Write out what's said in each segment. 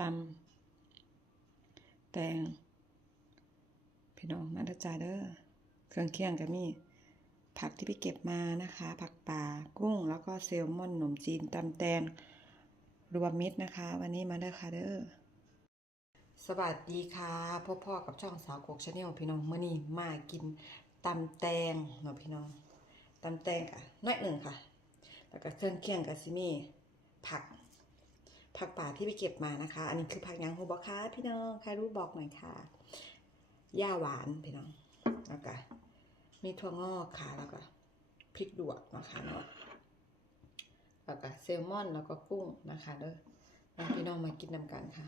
ตำแตง พี่น้องมาด้จ้าเด้อเครื่องเคียงก็มีผักที่พี่เก็บมานะคะ ผักป่ากุ้งแล้วก็เซลมอนขนมจีนตำแตงรวมมิตรนะคะ วันนี้มาเด้อค่ะเด้อสวัสดีค่ะพ่อพ่อกับช่องสาวกกชาแนลพี่น้องเมื่อนี้มากินตำแตงเนาะพี่น้องตำแตงค่ะน้อยหนึ่งค่ะ แล้วก็เครื่องเคียงกับซิมี่ผัก ผักป่าที่ไปเก็บมานะคะ อันนี้คือผักยังหูบอกค่ะพี่น้องใครรู้บอกหน่อยค่ะหญ้าหวานพี่น้องแล้วก็มีถั่วงอกค่ะแล้วก็พริกดวกนะคะเนาะแล้วก็แซลมอนแล้วก็กุ้งนะคะเด้อพี่น้องมากินนำกันค่ะ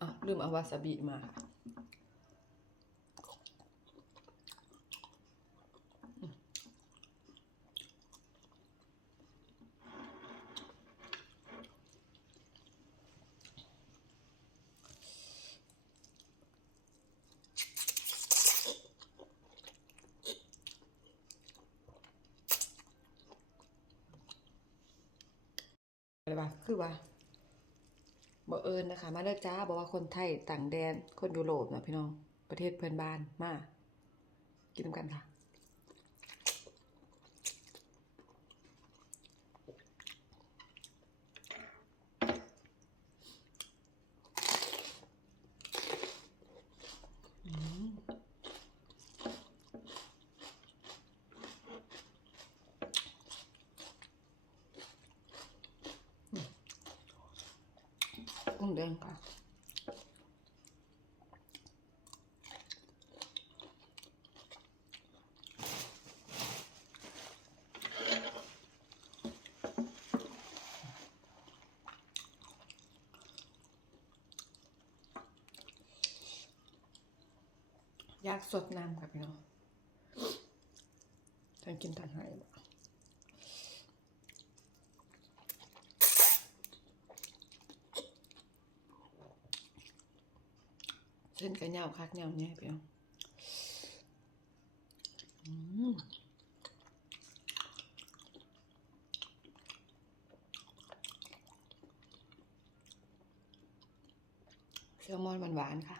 อะลื มเอาวาซาบิมาค่ะอะไรวะคือว่า บ่เอิญนะคะ มาเลิกจ้าบอกว่าคนไทยต่างแดน คนยุโรปนะพี่น้อง ประเทศเพื่อนบ้านมา กินกันค่ะ อืมกุ้งแดงค่ะ ยากสดน้ำค่ะพี่น้องทานกินทานหายบ่ ส้นกระเหนียวคักเหนียวเนี่ยพี่น้องอืมแซลมอนหวานๆค่ะ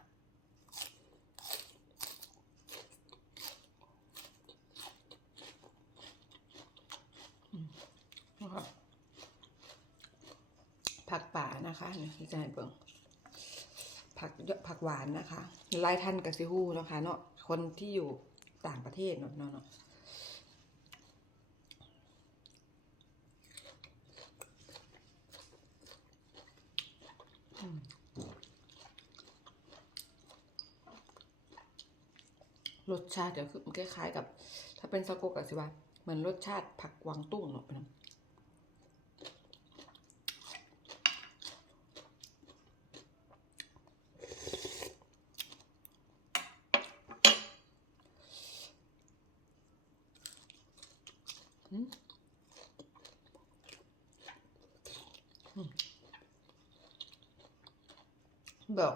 นะคะผักป่านะคะนี่ที่จะให้เบิ่ง ผักเยอะผักหวานนะคะหลายท่านกับซิฮูนะคะเนาะคนที่อยู่ต่างประเทศเนาะเนาะนะรสชาติเดี๋ยวคือมันคล้ายๆกับ ถ้าเป็นสะโกกอะสิว่าเหมือนรสชาติผักกวางตุ้งเนาะพี่น้อง อืมอืม บอก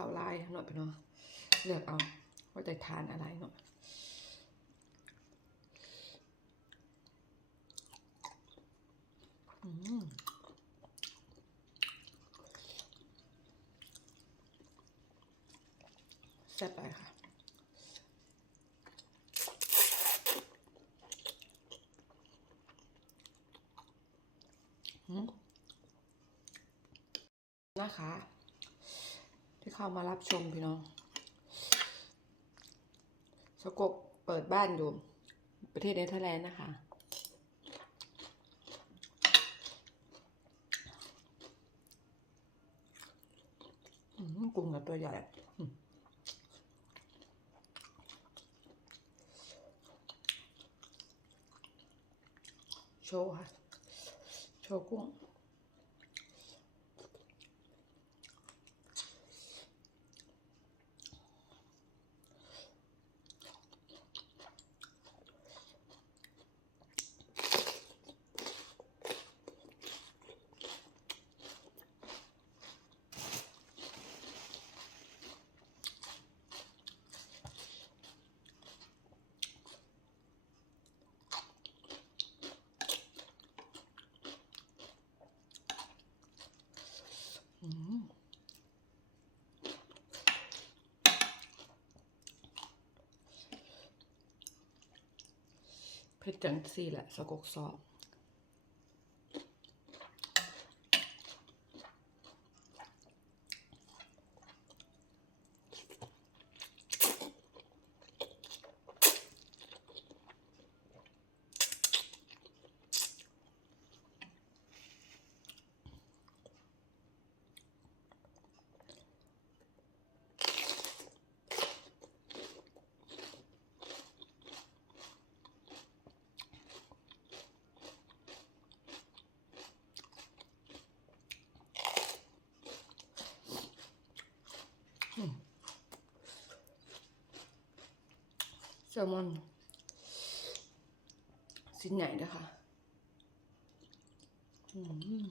ข้าวลายหน่อยไปเนาะเลือกเอาว่าจะทานอะไรเนาะอืมแซ่บไปค่ะนะคะ เข้ามารับชมพี่น้องสกกเปิดบ้านอยู่ ประเทศเนเธอร์แลนด์นะคะกุ้งกับตัวใหญ่โชว์ค่ะ โชว์กุ้ง อืม เพชรจังสี่แหละสกกซอกแซ ลมอนชิ้นใหญ่ด้วยค่ะ อืม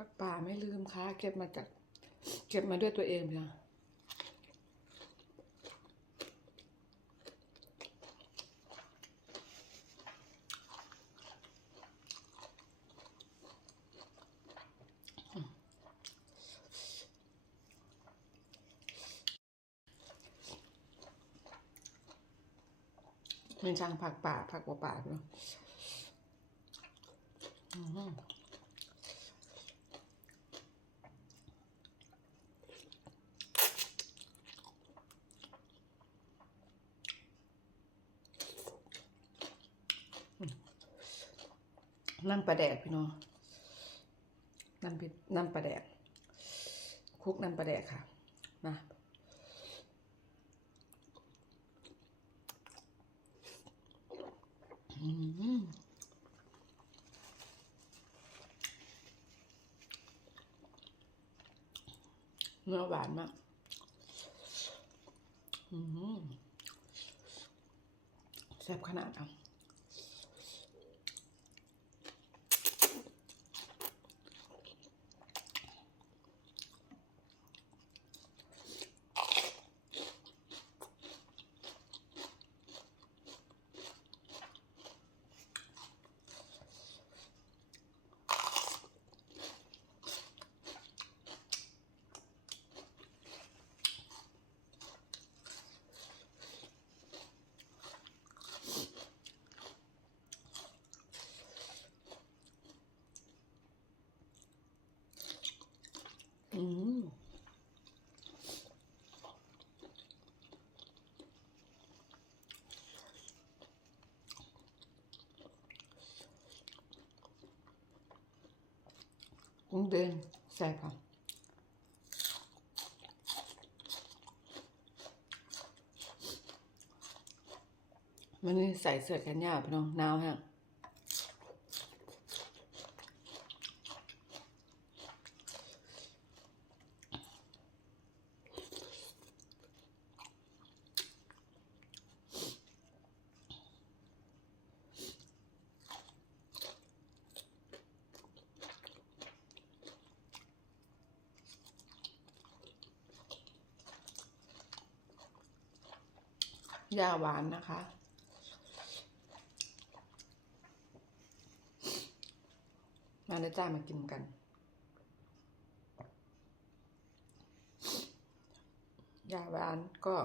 ผักป่าไม่ลืมค่ะเก็บมาจาก เก็บมาด้วยตัวเองค่ะเป็นช่างผักป่าผักป่าเนาะ น้ำปลาแดกพี่น้องน้ำพริกน้ำปลาแดกคุกน้ำปลาแดกค่ะมาอืมเนื้อหวานมาก อืมแซ่บขนาดอะ อืมกุ้งเดนแซ่บค่ะวันนี้ใส่เสื้อแขนยาวพี่น้องหนาวฮะ ยาหวานนะคะ มาเด้จ้ามากินกัน ยาหวานก็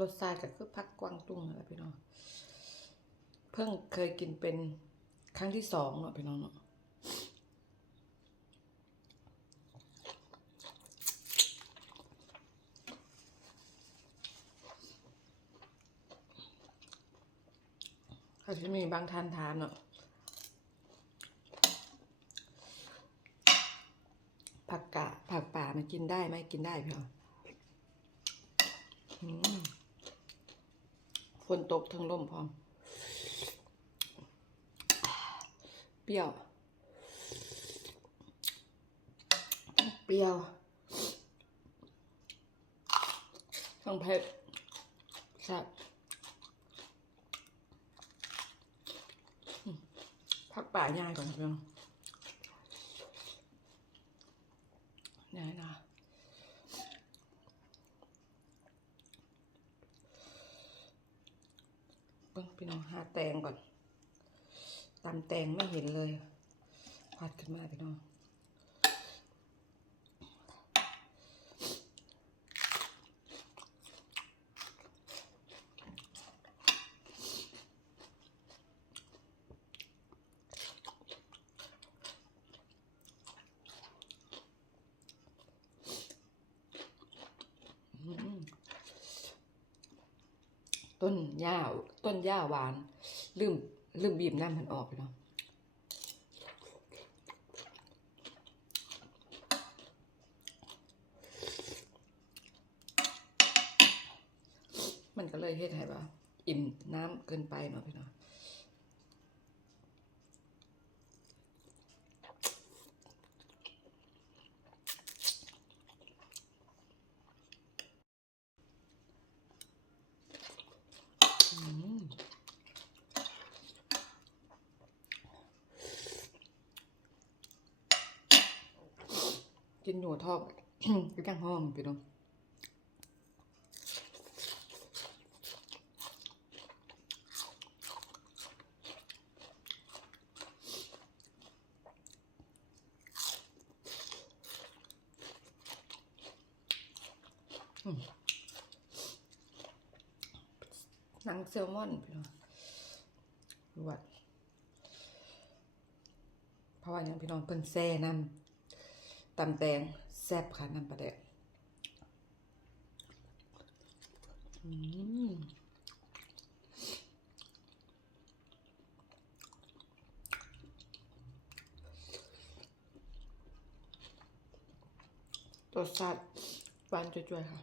รสชาติก็คือพักกวางตุ้งนะพี่น้อง เพิ่งเคยกินเป็นครั้งที่สองเนาะพี่น้องเนาะ เขาจะมีบางท่านทานเนาะผักกะผักป่ามันกินได้ไหมกินได้พี่น้องอืมฝนตกทั้งลมพร้อม เปรี้ยว เปรี้ยวทั้งเผ็ดแซ่บอืม ผักป่าย่ายก่อนนะพี่น้องนี่นะเบิ่งพี่น้องหาแตงก่อนตำแตงไม่เห็นเลยพัดขึ้นมาพี่น้อง อืม ต้นหญ้าต้นหญ้าหวาน ลืมลืมบีบน้ำมันออกไปเนาะมันก็เลยเฮ็ดให้ว่าอิ่มน้ำเกินไปเนาะพี่เนาะอืม กินหนูทอดก็ยังหอมพี่น้องหนังแซลมอนพี่น้องลวดเพราะว่าอย่างพี่น้องเพิ่นแซ่น้ำ ตำแตงแซ่บค่ะน้ำปลาแดกอืมรสชาติหวานจ่วยๆค่ะ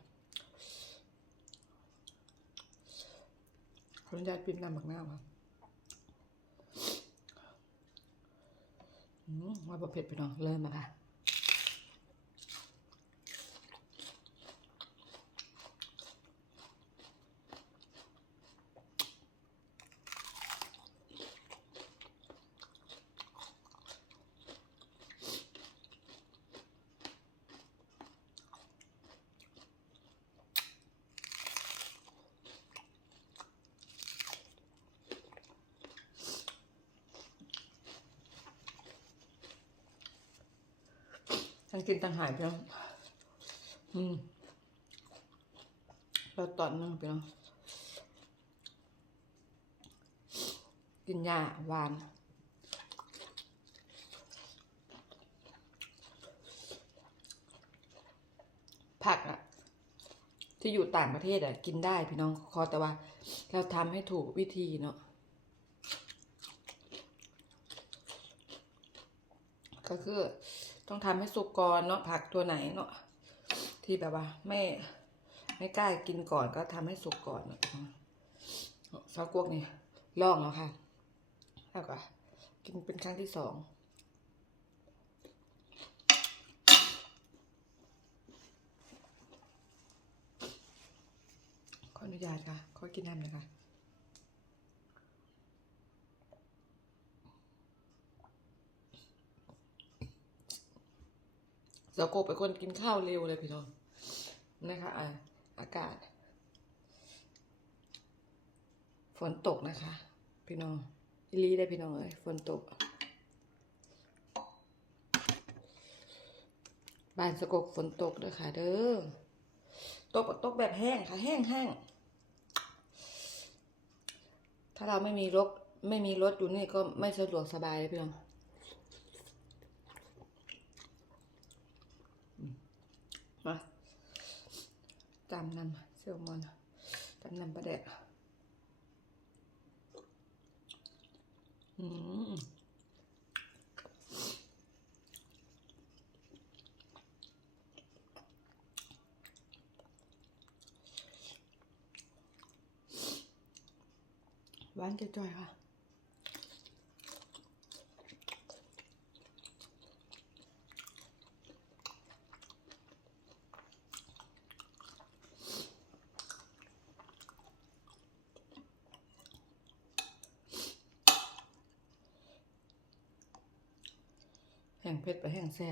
ขออนุญาตปิ้นน้ำบักหน้าครับอืมว่าบะเผ็ดไปน้องเริ่มมาค่ะ กินต่างหากพี่น้องอืมเราตอนนึงพี่น้องกินยาหวานผักอะที่อยู่ต่างประเทศอะกินได้พี่น้องขอแต่ว่า เราทำให้ถูกวิธีเนาะก็คือ ต้องทำให้สุกก่อนเนาะผักตัวไหนเนาะที่แบบว่า ไม่ไม่กล้ากินก่อนก็ทำให้สุกก่อนเนาะซอสกวกนี่ลองแล้วค่ะแล้วก็กินเป็นครั้งที่สองขออนุญาตค่ะ ขอกินน้ำหน่อยค่ะ สาวกบเป็นคนกินข้าวเร็วเลยพี่น้องนะคะอะอากาศ ฝนตกนะคะ พี่น้องอีหลีได้พี่น้องเอ้ยฝนตก บ้านสกกฝนตกเด้อค่ะ เด้อตกตกแบบแห้งค่ะ แห้งแห้งถ้าเราไม่มีรถไม่มีรถอยู่นี่ก็ไม่สะดวกสบายเลยพี่น้องอืมมา จำนำเซลมอนจำนำประเดะอืมหวานจะจ่อยค่ะ แห้